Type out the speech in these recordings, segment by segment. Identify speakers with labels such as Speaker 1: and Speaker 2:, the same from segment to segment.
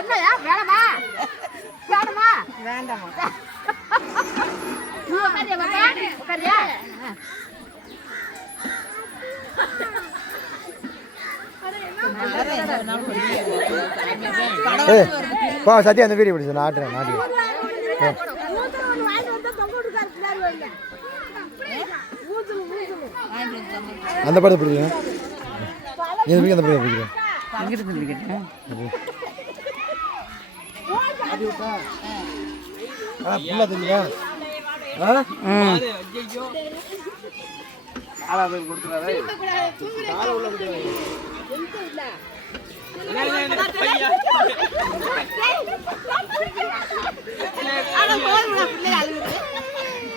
Speaker 1: என்னய்யா, வேணாமா? வேணுமா?
Speaker 2: வேண்டாமா.
Speaker 3: உட்காரியா,
Speaker 1: பாப்பா? உட்காரியா? ஆ. ஏய்
Speaker 4: பா சத்யா அந்த வீடியோ பிடிச்சு நான் ஆட்டுறேன் நாட்டி
Speaker 3: அந்த படத்தை
Speaker 4: பிடிக்குங்க
Speaker 5: நீ
Speaker 4: எதுக்கு அந்த படத்தை பிடிக்கிறேன்.
Speaker 6: ஆ
Speaker 4: ஃபுல்லாக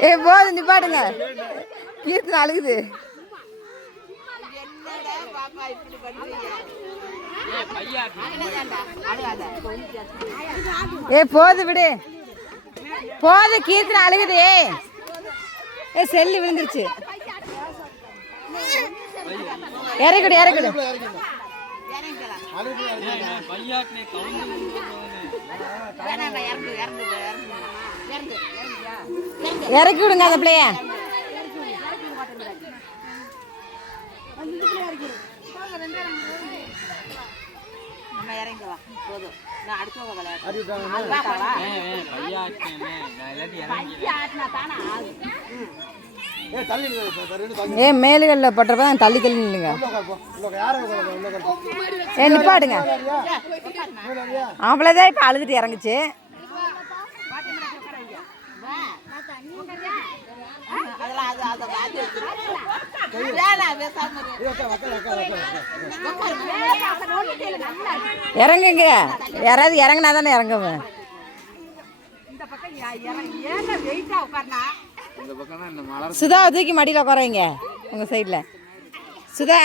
Speaker 2: ஏ போதும் நிப்பாடுங்க கீர்த்தனை அழுகுது. ஏ போது விடு. போது கீர்த்தனை அழுகுது. ஏ செல்லு விழுந்துருச்சு.
Speaker 3: இறக்குடு
Speaker 2: இறக்குடு.
Speaker 3: இறக்கி விடுங்க அந்த பிள்ளைய. நம்ம
Speaker 2: ஏன் மேலுகளில் பட்டுறப்ப தான் தள்ளி தள்ளி நில்லுங்க. ஏ நிப்பாடுங்க அவ்வளோதான் இப்போ அழுதுட்டு இறங்குச்சு. இறங்குங்க.
Speaker 3: யாராவது
Speaker 2: இறங்குனா தானே இறங்குவேன்.
Speaker 1: இந்த பக்கம் ஏன் வெயிட்டாக உட்கார்னா?
Speaker 2: சுதாவை தூக்கி மடியில் உட்கார வைங்க உங்கள் சைடில் சுதா.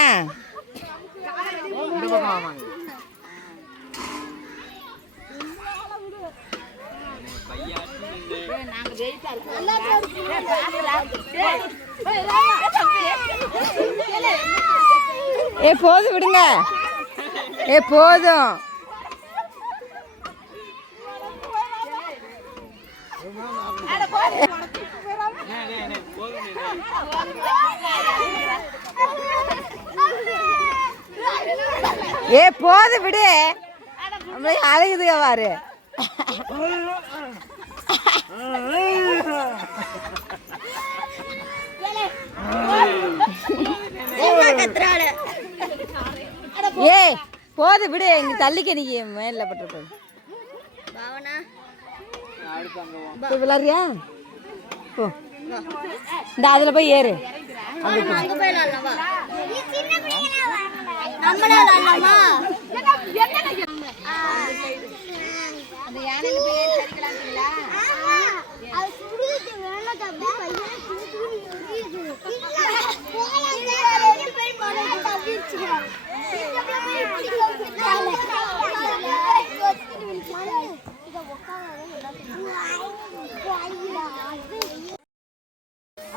Speaker 2: ஏ போதும் விடுங்க. ஏ போதும். ஏ போது விடு. அப்படியே அழுகுதுங்க பாரு.
Speaker 3: ஏ
Speaker 2: போது விடு. இங்க தள்ளிக்க நீ மேல பட்டு விளாடுறியா இந்த அதில் போய் ஏறு.
Speaker 5: நம்மளால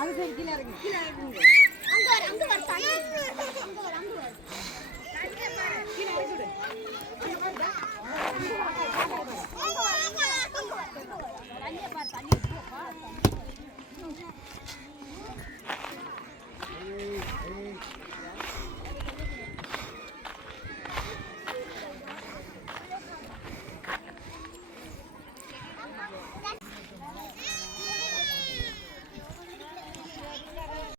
Speaker 2: அது கீழே இறங்கு கீழே இறங்கு
Speaker 5: அங்க வர அங்க வர அங்க வர அங்க வர